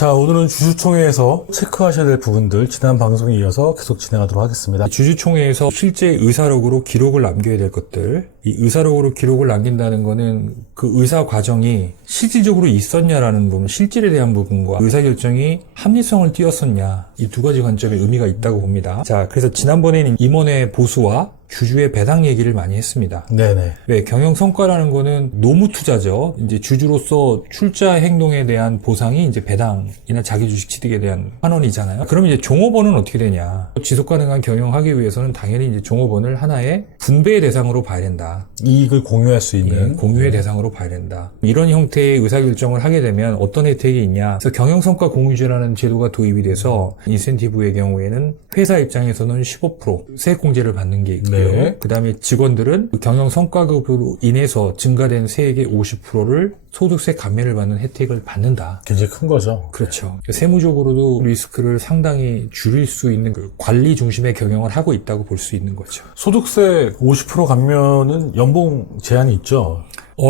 자, 오늘은 주주총회에서 체크하셔야 될 부분들 지난 방송에 이어서 계속 진행하도록 하겠습니다. 주주총회에서 실제 의사록으로 기록을 남겨야 될 것들, 이 의사록으로 기록을 남긴다는 거는 그 의사 과정이 실질적으로 있었냐라는 부분, 실질에 대한 부분과 의사결정이 합리성을 띄었었냐, 이 두 가지 관점에 의미가 있다고 봅니다. 자, 그래서 지난번에는 임원의 보수와 주주의 배당 얘기를 많이 했습니다. 네네. 왜 경영 성과라는 거는 노무 투자죠. 이제 주주로서 출자 행동에 대한 보상이 이제 배당이나 자기 주식 취득에 대한 환원이잖아요. 그러면 이제 종업원은 어떻게 되냐? 지속 가능한 경영하기 위해서는 당연히 이제 종업원을 하나의 분배의 대상으로 봐야 된다. 이익을 공유할 수 있는. 공유의 대상으로 봐야 된다. 이런 형태의 의사결정을 하게 되면 어떤 혜택이 있냐? 그래서 경영성과 공유제라는 제도가 도입이 돼서 인센티브의 경우에는 회사 입장에서는 15% 세액공제를 받는 게 있고요. 네. 그 다음에 직원들은 경영성과급으로 인해서 증가된 세액의 50%를 소득세 감면을 받는 혜택을 받는다. 굉장히 큰 거죠. 그렇죠. 세무적으로도 리스크를 상당히 줄일 수 있는 그 관리 중심의 경영을 하고 있다고 볼 수 있는 거죠. 소득세 50% 감면은 연봉 제한이 있죠.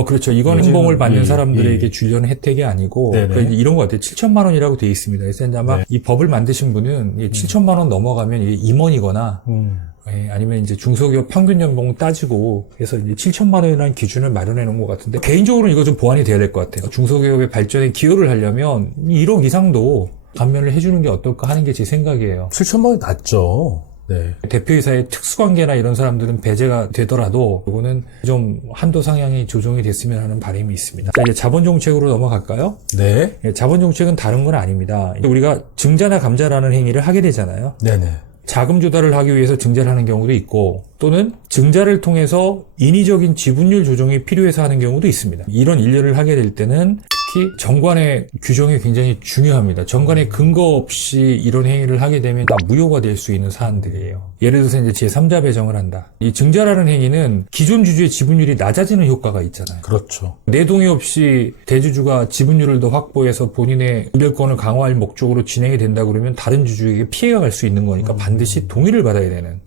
그렇죠. 이건 연봉을 받는 사람들에게 주려는 혜택이 아니고, 그러니까 이런 것 같아요. 7천만 원이라고 돼 있습니다. 그래서 이제 아마 이 법을 만드신 분은 7천만 원 넘어가면 이게 임원이거나, 아니면 이제 중소기업 평균 연봉 따지고 해서 이제 7천만 원이라는 기준을 마련해 놓은 것 같은데, 개인적으로는 이거 좀 보완이 돼야 될 것 같아요. 중소기업의 발전에 기여를 하려면 1억 이상도 감면을 해주는 게 어떨까 하는 게 제 생각이에요. 7천만 원이 낮죠. 네. 대표이사의 특수관계나 이런 사람들은 배제가 되더라도 이거는 좀 한도 상향이 조정이 됐으면 하는 바람이 있습니다. 자, 이제 자본정책으로 넘어갈까요? 네. 자본정책은 다른 건 아닙니다. 우리가 증자나 감자라는 행위를 하게 되잖아요. 네네. 자금 조달을 하기 위해서 증자를 하는 경우도 있고, 또는 증자를 통해서 인위적인 지분율 조정이 필요해서 하는 경우도 있습니다. 이런 일들을 하게 될 때는 특히 정관의 규정이 굉장히 중요합니다. 정관의 근거 없이 이런 행위를 하게 되면 다 무효가 될 수 있는 사안들이에요. 예를 들어서 이제 제3자 배정을 한다. 이 증자라는 행위는 기존 주주의 지분율이 낮아지는 효과가 있잖아요. 그렇죠. 내 동의 없이 대주주가 지분율을 더 확보해서 본인의 의결권을 강화할 목적으로 진행이 된다 그러면 다른 주주에게 피해가 갈 수 있는 거니까 반드시 동의를 받아야 되는.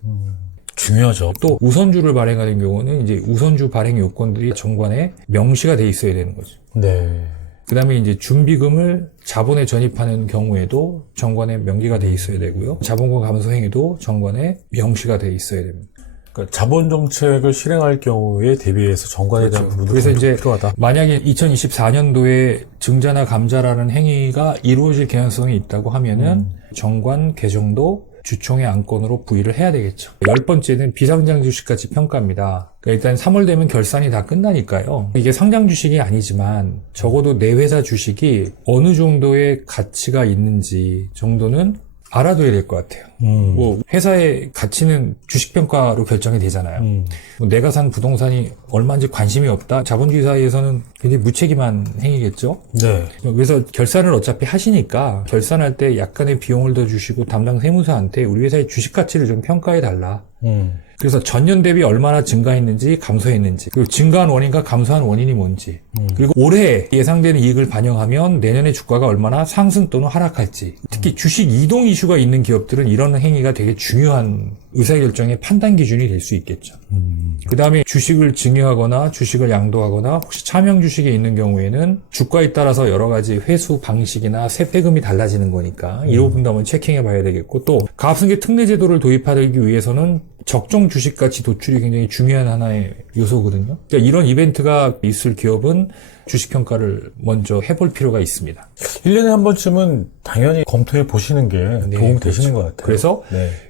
중요하죠. 또 우선주를 발행하는 경우는 이제 우선주 발행 요건들이 정관에 명시가 돼 있어야 되는 거죠. 네. 그 다음에 이제 준비금을 자본에 전입하는 경우에도 정관에 명기가 돼 있어야 되고요. 자본금 감소 행위도 정관에 명시가 돼 있어야 됩니다. 그러니까 자본 정책을 실행할 경우에 대비해서 정관에 대한 부분도 그래서 이제 필요하다. 만약에 2024년도에 증자나 감자라는 행위가 이루어질 개연성이 있다고 하면은 정관 개정도 주총의 안건으로 부의를 해야 되겠죠. 10번째는 비상장 주식가치 평가입니다. 그러니까 일단 3월 되면 결산이 다 끝나니까요. 이게 상장 주식이 아니지만 적어도 내 회사 주식이 어느 정도의 가치가 있는지 정도는 알아둬야 될 것 같아요. 뭐 회사의 가치는 주식평가로 결정이 되잖아요. 뭐 내가 산 부동산이 얼마인지 관심이 없다? 자본주의 사회에서는 굉장히 무책임한 행위겠죠? 네. 그래서 결산을 어차피 하시니까 결산할 때 약간의 비용을 더 주시고 담당 세무사한테 우리 회사의 주식 가치를 좀 평가해달라. 그래서 전년 대비 얼마나 증가했는지 감소했는지, 그리고 증가한 원인과 감소한 원인이 뭔지, 그리고 올해 예상되는 이익을 반영하면 내년에 주가가 얼마나 상승 또는 하락할지, 특히 주식 이동 이슈가 있는 기업들은 이런 행위가 되게 중요한 의사결정의 판단 기준이 될 수 있겠죠. 그 다음에 주식을 증여하거나 주식을 양도하거나 혹시 차명 주식에 있는 경우에는 주가에 따라서 여러 가지 회수 방식이나 세금이 달라지는 거니까 이 부분도 한번 체킹해 봐야 되겠고, 또 가압승계 특례 제도를 도입하기 위해서는 적정 주식 가치 도출이 굉장히 중요한 하나의 요소거든요. 그러니까 이런 이벤트가 있을 기업은 주식 평가를 먼저 해볼 필요가 있습니다. 1년에 한 번쯤은 당연히 검토해 보시는 게 도움이 되시는 것 같아요. 그래서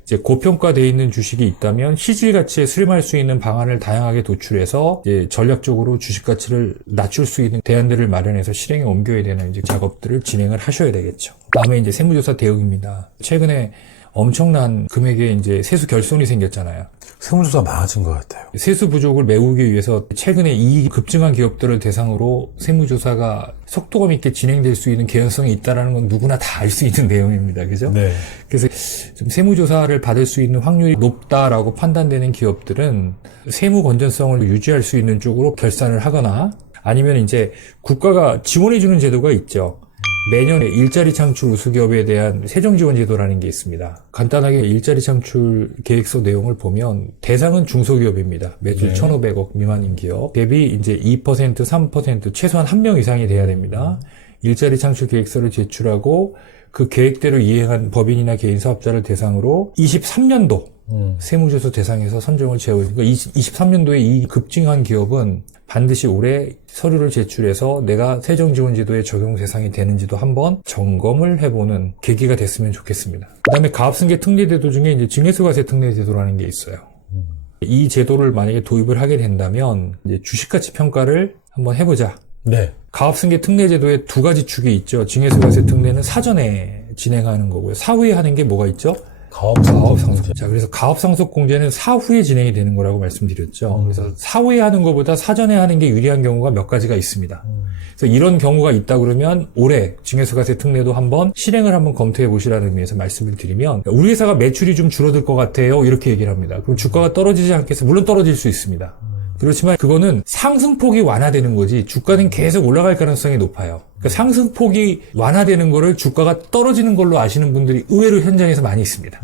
이제 고평가되어 있는 주식이 있다면 시질 가치에 수렴할 수 있는 방안을 다양하게 도출해서 이제 전략적으로 주식 가치를 낮출 수 있는 대안들을 마련해서 실행에 옮겨야 되는 이제 작업들을 진행을 하셔야 되겠죠. 다음에 이제 세무조사 대응입니다. 최근에 엄청난 금액의 이제 세수 결손이 생겼잖아요. 세무조사가 많아진 것 같아요. 세수 부족을 메우기 위해서 최근에 이익이 급증한 기업들을 대상으로 세무조사가 속도감 있게 진행될 수 있는 개연성이 있다는 건 누구나 다 알 수 있는 내용입니다. 그죠? 네. 그래서 좀 세무조사를 받을 수 있는 확률이 높다라고 판단되는 기업들은 세무 건전성을 유지할 수 있는 쪽으로 결산을 하거나, 아니면 이제 국가가 지원해주는 제도가 있죠. 매년 일자리 창출 우수기업에 대한 세정지원 제도라는 게 있습니다. 간단하게 일자리 창출 계획서 내용을 보면 대상은 중소기업입니다. 매출 1,500억 미만인 기업. 대비 이제 2%, 3% 최소한 1명 이상이 돼야 됩니다. 일자리 창출 계획서를 제출하고 그 계획대로 이행한 법인이나 개인 사업자를 대상으로 23년도 세무조사 대상에서 선정을 제어해요. 그러니까 23년도에 이 급증한 기업은 반드시 올해 서류를 제출해서 내가 세정지원제도에 적용 대상이 되는지도 한번 점검을 해보는 계기가 됐으면 좋겠습니다. 그 다음에 가압승계 특례제도 중에 이제 증여세과세 특례제도라는 게 있어요. 이 제도를 만약에 도입을 하게 된다면 이제 주식가치 평가를 한번 해보자. 네. 가압승계 특례제도에 두 가지 축이 있죠. 증여세과세 특례는 사전에 진행하는 거고요. 사후에 하는 게 뭐가 있죠? 가압상속. 자, 그래서 가압상속공제는 사후에 진행이 되는 거라고 말씀드렸죠. 그래서 사후에 하는 것보다 사전에 하는 게 유리한 경우가 몇 가지가 있습니다. 그래서 이런 경우가 있다 그러면 올해 증여세과세 특례도 한번 실행을 한번 검토해 보시라는 의미에서 말씀을 드리면 우리 회사가 매출이 좀 줄어들 것 같아요. 이렇게 얘기를 합니다. 그럼 주가가 떨어지지 않겠어요? 물론 떨어질 수 있습니다. 그렇지만 그거는 상승폭이 완화되는 거지 주가는 계속 올라갈 가능성이 높아요. 그러니까 상승폭이 완화되는 거를 주가가 떨어지는 걸로 아시는 분들이 의외로 현장에서 많이 있습니다.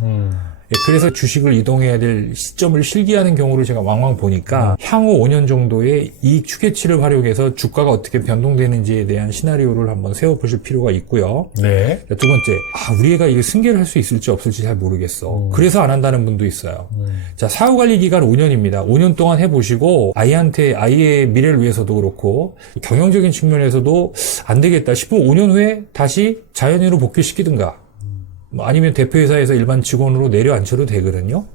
그래서 주식을 이동해야 될 시점을 실기하는 경우를 제가 왕왕 보니까 향후 5년 정도의 이익 추계치를 활용해서 주가가 어떻게 변동되는지에 대한 시나리오를 한번 세워보실 필요가 있고요. 네. 두 번째, 우리 애가 이게 승계를 할 수 있을지 없을지 잘 모르겠어. 그래서 안 한다는 분도 있어요. 자, 사후관리 기간 5년입니다. 5년 동안 해보시고 아이의 미래를 위해서도 그렇고 경영적인 측면에서도 안 되겠다 싶으면 5년 후에 다시 자연인으로 복귀시키든가 아니면 대표이사에서 일반 직원으로 내려앉혀도 되거든요.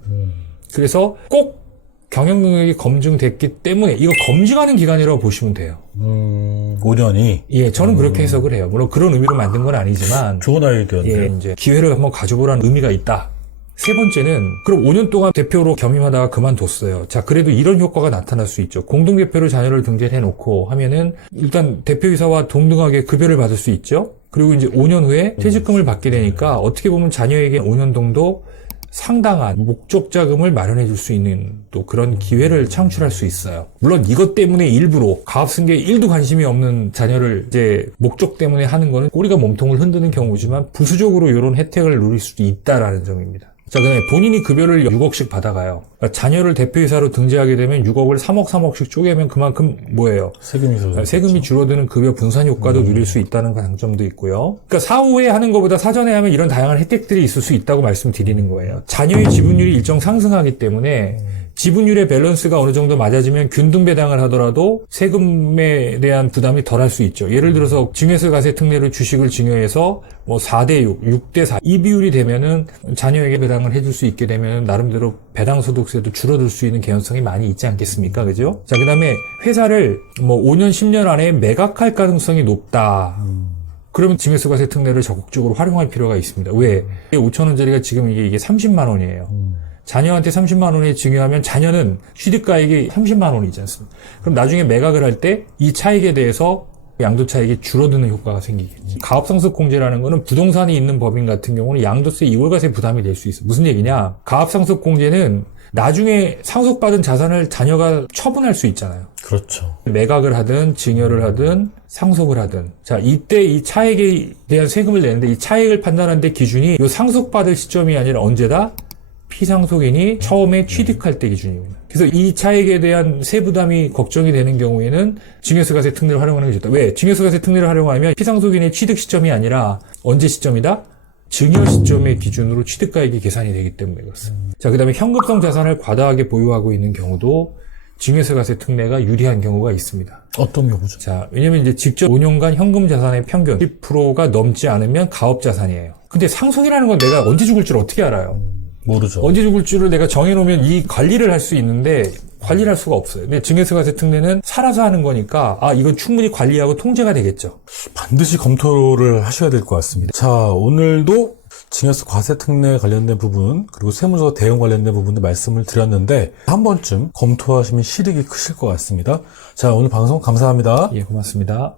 그래서 꼭 경영 능력이 검증됐기 때문에 이거 검증하는 기간이라고 보시면 돼요. 5년이? 예, 저는 그렇게 해석을 해요. 물론 그런 의미로 만든 건 아니지만. 좋은 아이디어인데. 예, 이제 기회를 한번 가져보라는 의미가 있다. 세 번째는 그럼 5년 동안 대표로 겸임하다가 그만뒀어요. 자, 그래도 이런 효과가 나타날 수 있죠. 공동대표로 자녀를 등재해놓고 하면은 일단 대표이사와 동등하게 급여를 받을 수 있죠. 그리고 이제 5년 후에 퇴직금을 받게 되니까 어떻게 보면 자녀에게 5년 정도 상당한 목적 자금을 마련해 줄 수 있는 또 그런 기회를 창출할 수 있어요. 물론 이것 때문에 일부러 가압승계에 1도 관심이 없는 자녀를 이제 목적 때문에 하는 거는 꼬리가 몸통을 흔드는 경우지만 부수적으로 이런 혜택을 누릴 수도 있다라는 점입니다. 자, 그다음에 본인이 급여를 6억씩 받아가요. 그러니까 자녀를 대표이사로 등재하게 되면 6억을 3억씩 쪼개면 그만큼 뭐예요? 세금이 줄어드는 급여 분산 효과도 누릴 수 있다는 장점도 있고요. 그러니까 사후에 하는 것보다 사전에 하면 이런 다양한 혜택들이 있을 수 있다고 말씀드리는 거예요. 자녀의 지분율이 일정 상승하기 때문에 지분율의 밸런스가 어느 정도 맞아지면 균등 배당을 하더라도 세금에 대한 부담이 덜할 수 있죠. 예를 들어서 증여세과세 특례로 주식을 증여해서 4대6, 6대4 이 비율이 되면은 자녀에게 배당을 해줄 수 있게 되면 나름대로 배당 소득세도 줄어들 수 있는 개연성이 많이 있지 않겠습니까? 그죠? 자, 그다음에 회사를 5년, 10년 안에 매각할 가능성이 높다. 그러면 증여세과세 특례를 적극적으로 활용할 필요가 있습니다. 왜? 5,000원짜리가 지금 이게 30만 원이에요. 자녀한테 30만 원에 증여하면 자녀는 취득가액이 30만 원이지 않습니까? 그럼 나중에 매각을 할 때 이 차익에 대해서 양도차익이 줄어드는 효과가 생기겠지. 가압상속공제라는 거는 부동산이 있는 법인 같은 경우는 양도세, 이월과세 부담이 될 수 있어. 무슨 얘기냐? 가압상속공제는 나중에 상속받은 자산을 자녀가 처분할 수 있잖아요. 그렇죠. 매각을 하든 증여를 하든 상속을 하든. 자, 이때 이 차익에 대한 세금을 내는데 이 차익을 판단하는 데 기준이 이 상속받을 시점이 아니라 언제다? 피상속인이 처음에 취득할 때 기준입니다. 그래서 이 차익에 대한 세부담이 걱정이 되는 경우에는 증여세과세 특례를 활용하는 게 좋다. 왜? 증여세과세 특례를 활용하면 피상속인의 취득 시점이 아니라 언제 시점이다? 증여 시점의 기준으로 취득가액이 계산이 되기 때문에 그렇습니다. 자, 그 다음에 현금성 자산을 과다하게 보유하고 있는 경우도 증여세과세 특례가 유리한 경우가 있습니다. 어떤 경우죠? 자, 왜냐면 이제 직접 5년간 현금 자산의 평균 10%가 넘지 않으면 가업 자산이에요. 근데 상속이라는 건 내가 언제 죽을 줄 어떻게 알아요? 모르죠. 언제 죽을 줄을 내가 정해놓으면 이 관리를 할 수 있는데 관리를 할 수가 없어요. 근데 증여세과세 특례는 살아서 하는 거니까 이건 충분히 관리하고 통제가 되겠죠. 반드시 검토를 하셔야 될 것 같습니다. 자, 오늘도 증여세과세 특례 관련된 부분 그리고 세무조사 대응 관련된 부분도 말씀을 드렸는데 한 번쯤 검토하시면 실익이 크실 것 같습니다. 자, 오늘 방송 감사합니다. 예, 고맙습니다.